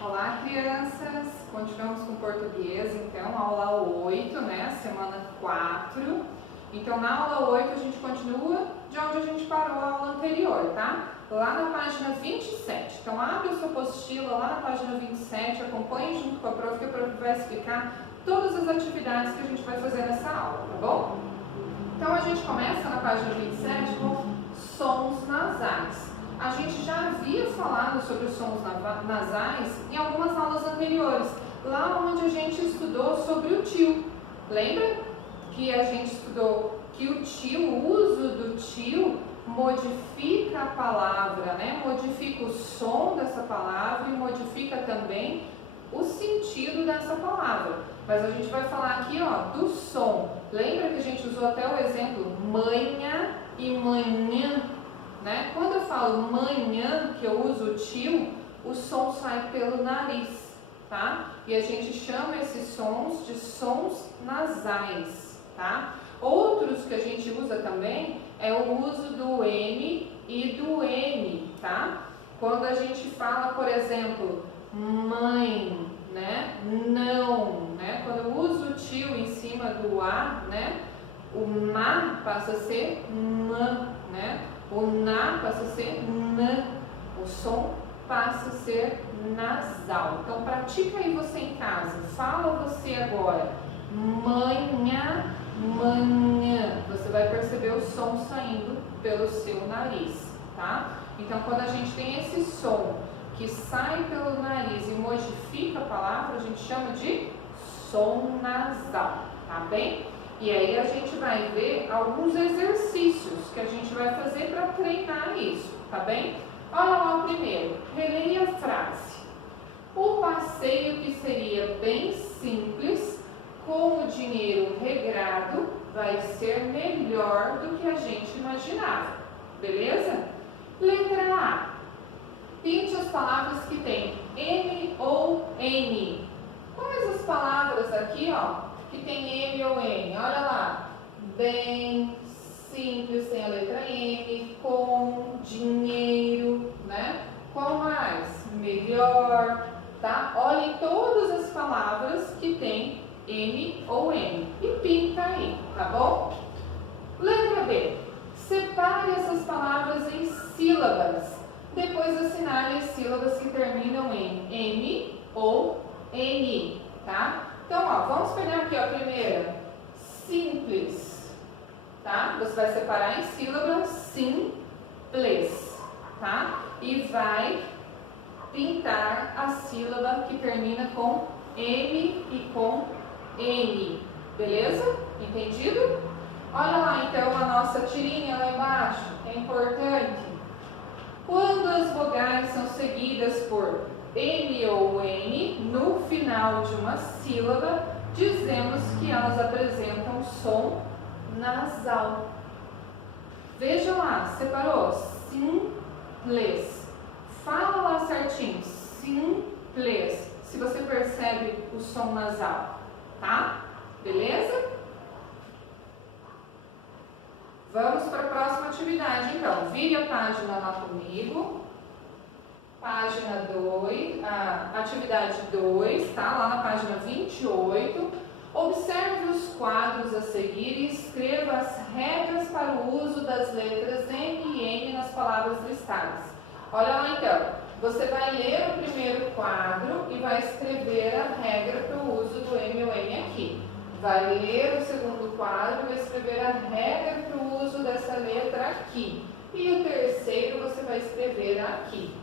Olá, crianças! Continuamos com português, então, aula 8, né? Semana 4. Então, na aula 8, a gente continua de onde a gente parou a aula anterior, tá? Lá na página 27. Então, abre a sua apostila lá na página 27, acompanhe junto com a prof, que a prof vai explicar todas as atividades que a gente vai fazer nessa aula, tá bom? Então, a gente começa na página 27 com sons nasais. A gente já havia falado sobre os sons nasais em algumas aulas anteriores, lá onde a gente estudou sobre o tio. Lembra que a gente estudou que o tio, o uso do tio, modifica a palavra, né? Modifica o som dessa palavra e modifica também o sentido dessa palavra. Mas a gente vai falar aqui, ó, do som. Lembra que a gente usou até o exemplo manha e manhã? Né? Quando eu falo manhã, que eu uso o tio, o som sai pelo nariz, tá? E a gente chama esses sons de sons nasais, tá? Outros que a gente usa também é o uso do M e do N, tá? Quando a gente fala, por exemplo, mãe, né? Não, né? Quando eu uso o tio em cima do A, né? O ma passa a ser mã, né? O na passa a ser nã, o som passa a ser nasal. Então, pratica aí você em casa. Fala você agora, manhã, manhã. Você vai perceber o som saindo pelo seu nariz, tá? Então, quando a gente tem esse som que sai pelo nariz e modifica a palavra, a gente chama de som nasal, tá bem? E aí a gente vai ver alguns exercícios que a gente vai fazer para treinar isso, tá bem? Olha lá o primeiro, releia a frase. O passeio que seria bem simples, com o dinheiro regrado, vai ser melhor do que a gente imaginava, beleza? Letra A. Pinte as palavras que tem M ou N. Quais as palavras aqui, ó? Que tem M ou N, olha lá, bem, simples, tem a letra M, com, dinheiro, né? Qual mais? Melhor, tá? Olhem todas as palavras que tem M ou N e pinta aí, tá bom? Letra B, separe essas palavras em sílabas, depois assinale as sílabas que terminam em M ou N, tá? Então, ó, vamos pegar aqui, ó, a primeira, simples, tá? Você vai separar em sílabas, simples, tá? E vai pintar a sílaba que termina com M e com N, beleza? Entendido? Olha lá, então, a nossa tirinha lá embaixo, é importante. Quando as vogais são seguidas por M ou N, no final de uma sílaba, dizemos que elas apresentam som nasal. Veja lá, separou? Simples. Fala lá certinho, simples, se você percebe o som nasal, tá? Beleza? Vamos para a próxima atividade, então. Vire a página lá comigo. Página 2, atividade 2, tá? Lá na página 28. Observe os quadros a seguir e escreva as regras para o uso das letras M e N nas palavras listadas. Olha lá então, você vai ler o primeiro quadro e vai escrever a regra para o uso do M ou N aqui. Vai ler o segundo quadro e vai escrever a regra para o uso dessa letra aqui. E o terceiro você vai escrever aqui.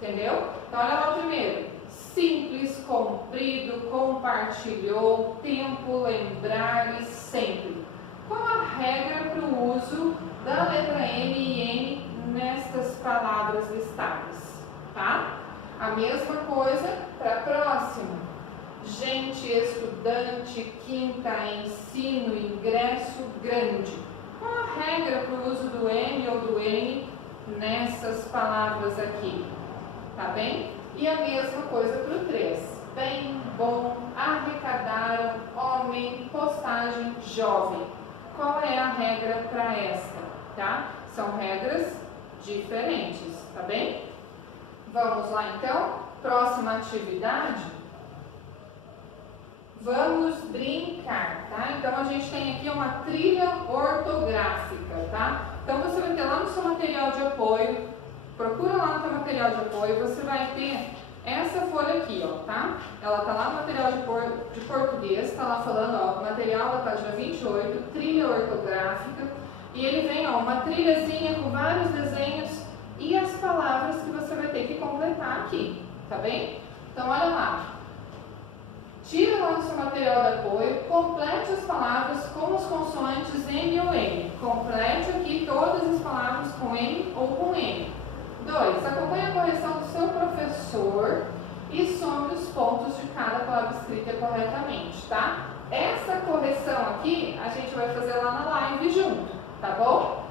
Entendeu? Então, olha lá o primeiro. Simples, comprido, compartilhou, tempo, lembrar e sempre. Qual a regra para o uso da letra M e N nestas palavras listadas? Tá? A mesma coisa para a próxima. Gente, estudante, quinta, ensino, ingresso, grande. Qual a regra para o uso do M ou do N nessas palavras aqui? Tá bem? E a mesma coisa para o 3. Bem, bom, arrecadaram, homem, postagem, jovem. Qual é a regra para esta? Tá? São regras diferentes, tá bem? Vamos lá então, próxima atividade. Vamos brincar, tá? Então a gente tem aqui uma trilha ortográfica, tá? Então você vai ter lá no seu material de apoio, procura lá no seu material de apoio, você vai ter essa folha aqui, ó, tá? Ela tá lá no material de português, tá lá falando, ó, material da página 28, trilha ortográfica, e ele vem, ó, uma trilhazinha com vários desenhos e as palavras que você vai ter que completar aqui, tá bem? Então olha lá. Tira lá no seu material de apoio, complete as palavras com as consoantes M ou N. Complete aqui todas as palavras com M ou com N. 2. Acompanhe a correção do seu professor e some os pontos de cada palavra escrita corretamente, tá? Essa correção aqui a gente vai fazer lá na live junto, tá bom?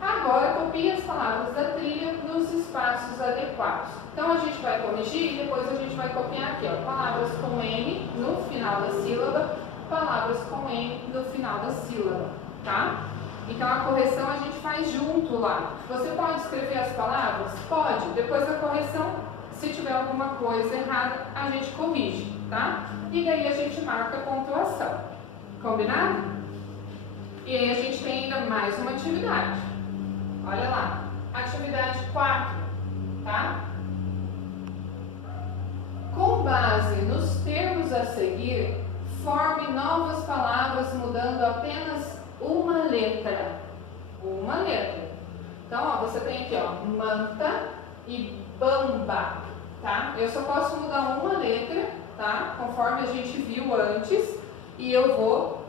Agora copie as palavras da trilha nos espaços adequados. Então a gente vai corrigir e depois a gente vai copiar aqui, ó, palavras com N no final da sílaba, palavras com N no final da sílaba, tá? Então a correção a gente faz junto lá. Você pode escrever as palavras? Pode. Depois da correção, se tiver alguma coisa errada, a gente corrige, tá? E daí a gente marca a pontuação. Combinado? E aí a gente tem ainda mais uma atividade. Olha lá. Atividade 4, tá? Com base nos termos a seguir, forme novas palavras mudando apenas uma letra. Uma letra. Então, ó, você tem aqui, ó, manta e bamba, tá? Eu só posso mudar uma letra, tá? Conforme a gente viu antes, e eu vou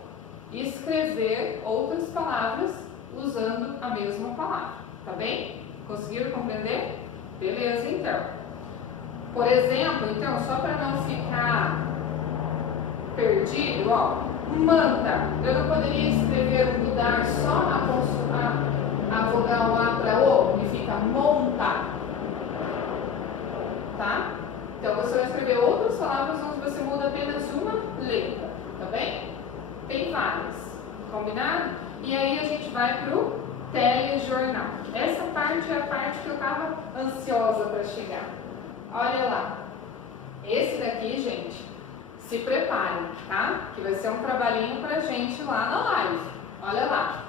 escrever outras palavras usando a mesma palavra, tá bem? Conseguiram compreender? Beleza, então. Por exemplo, então, só para não ficar perdido, ó, manta. Eu não poderia escrever, mudar só a vogal A para O e fica monta, tá? Então você vai escrever outras palavras onde você muda apenas uma letra, tá bem? Tem várias, combinado? E aí a gente vai pro telejornal. Essa parte é a parte que eu estava ansiosa para chegar. Olha lá. Esse daqui, gente, se preparem, tá? Que vai ser um trabalhinho pra gente lá na live. Olha lá.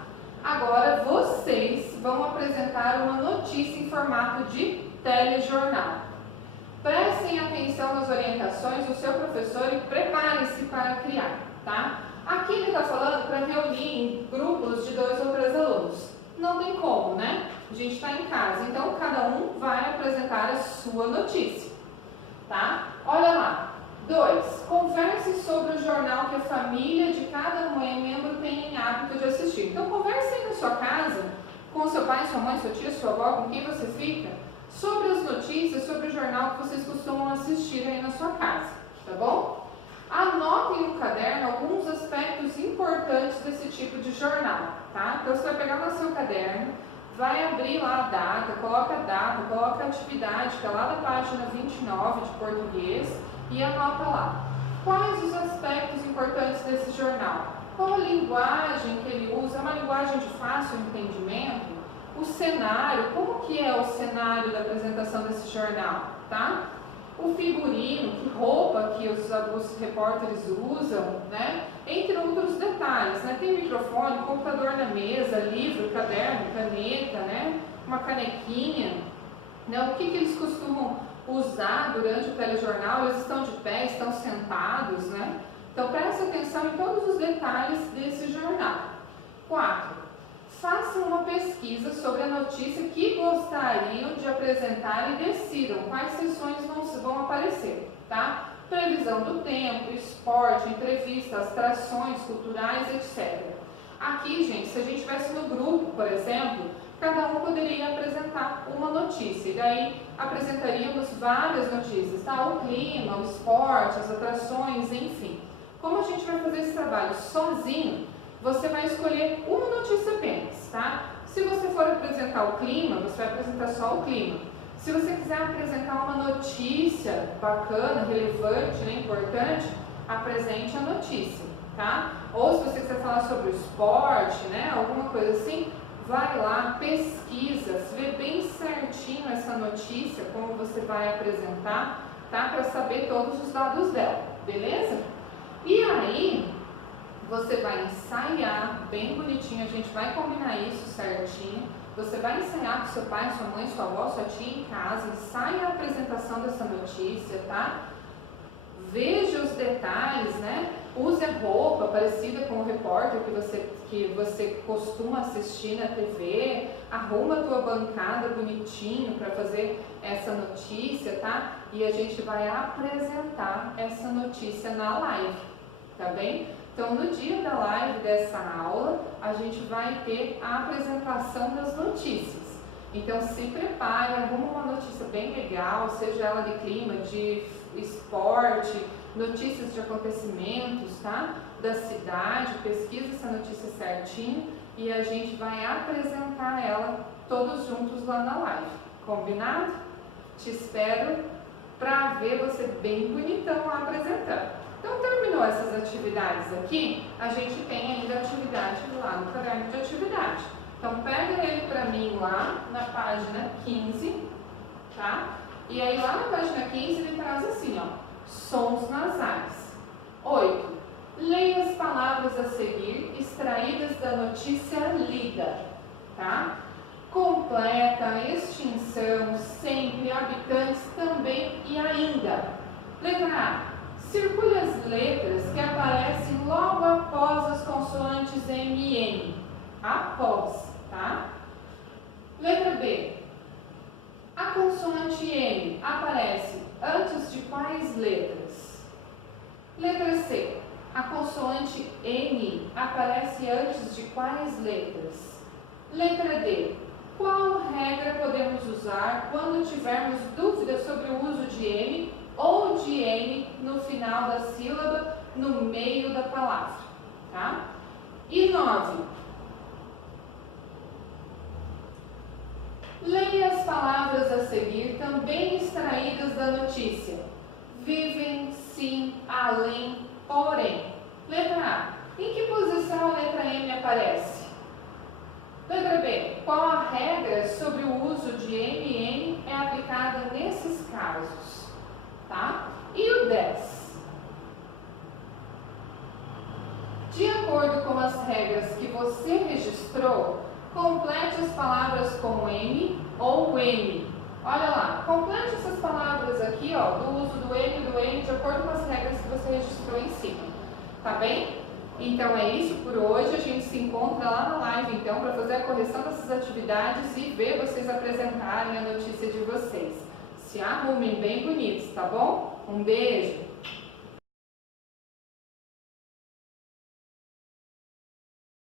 Agora vocês vão apresentar uma notícia em formato de telejornal. Prestem atenção nas orientações do seu professor e preparem-se para criar, tá? Aqui ele está falando para reunir em grupos de 2 ou 3 alunos. Não tem como, né? A gente está em casa, então cada um vai apresentar a sua notícia, tá? Olha lá. 2. Converse sobre o jornal que a família de cada membro tem em hábito de assistir. Então converse aí na sua casa, com seu pai, sua mãe, sua tia, sua avó, com quem você fica, sobre as notícias, sobre o jornal que vocês costumam assistir aí na sua casa, tá bom? Anotem no caderno alguns aspectos importantes desse tipo de jornal, tá? Então você vai pegar no seu caderno, vai abrir lá a data, coloca a atividade, que é lá da página 29 de português, e anota lá. Quais os aspectos importantes desse jornal? Qual a linguagem que ele usa? É uma linguagem de fácil entendimento? O cenário, como que é o cenário da apresentação desse jornal, tá? O figurino, que roupa que os repórteres usam, né? Entre outros detalhes, né? Tem microfone, computador na mesa, livro, caderno, caneta, né? Uma canequinha, né? O que eles costumam usar durante o telejornal? Eles estão de pé, estão sentados, né? Então preste atenção em todos os detalhes desse jornal. 4. Façam uma pesquisa sobre a notícia que gostariam de apresentar e decidam quais sessões vão aparecer, tá? Previsão do tempo, esporte, entrevistas, atrações culturais, etc. Aqui, gente, se a gente estivesse no grupo, por exemplo, cada um poderia apresentar uma notícia, e daí apresentaríamos várias notícias, tá? O clima, o esporte, as atrações, enfim. Como a gente vai fazer esse trabalho sozinho, você vai escolher uma notícia apenas, tá? Se você for apresentar o clima, você vai apresentar só o clima. Se você quiser apresentar uma notícia bacana, relevante, né, importante, apresente a notícia, tá? Ou se você quiser falar sobre o esporte, né, alguma coisa assim, vai lá, pesquisa, vê bem certinho essa notícia, como você vai apresentar, tá? Para saber todos os dados dela, beleza? E aí, você vai ensaiar bem bonitinho, a gente vai combinar isso certinho. Você vai ensaiar com seu pai, sua mãe, sua avó, sua tia em casa, ensaia a apresentação dessa notícia, tá? Veja os detalhes, né? Use a roupa parecida com o repórter que você costuma assistir na TV. Arruma a tua bancada bonitinho para fazer essa notícia, tá? E a gente vai apresentar essa notícia na live, tá bem? Então, no dia da live dessa aula, a gente vai ter a apresentação das notícias. Então, se prepare, arruma uma notícia bem legal, seja ela de clima, de esporte, notícias de acontecimentos, tá? Da cidade, pesquisa essa notícia certinho e a gente vai apresentar ela todos juntos lá na live. Combinado? Te espero para ver você bem bonitão lá apresentando. Então, terminou essas atividades aqui, a gente tem ainda atividade lá no caderno de atividade. Então, pega ele para mim lá na página 15, tá? E aí lá na página 15 ele traz assim, ó, sons nasais. 8. Leia as palavras a seguir, extraídas da notícia lida, tá? Completa, extinção, sempre, habitantes, também e ainda. Letra A. Circule as letras que aparecem logo após as consoantes M e N. Após, tá? Letra B. A consoante M aparece antes de quais letras? Letra C. A consoante N aparece antes de quais letras? Letra D. Qual regra podemos usar quando tivermos dúvidas sobre o uso de M ou de N no final da sílaba, no meio da palavra, tá? E 9. Leia as palavras a seguir, também extraídas da notícia. Vivem, sim, além, porém. Letra A. Em que posição a letra M aparece? Letra B. Qual a regra sobre o uso de M e N é aplicada nesses casos? Tá? E o 10. De acordo com as regras que você registrou, complete as palavras com M ou M. Olha lá, complete essas palavras aqui, ó, do uso do M e do N de acordo com as regras que você registrou em cima. Tá bem? Então é isso por hoje. A gente se encontra lá na live então para fazer a correção dessas atividades e ver vocês apresentarem a notícia de vocês. Se arrumem bem bonitos, tá bom? Um beijo!